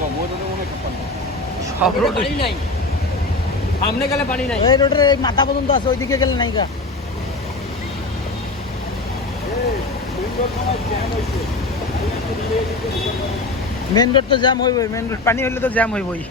কম, ওটাতে মনে হয় পানি। সব রোড পানি নাই, সামনে গেলে পানি নাই। এই রোডের এই মাথা পর্যন্ত আছে, ওইদিকে গেলে নাই গা। মেন রোড তো জ্যাম হইবই, মেন রোড পানি হইলে তো জ্যাম হইবই।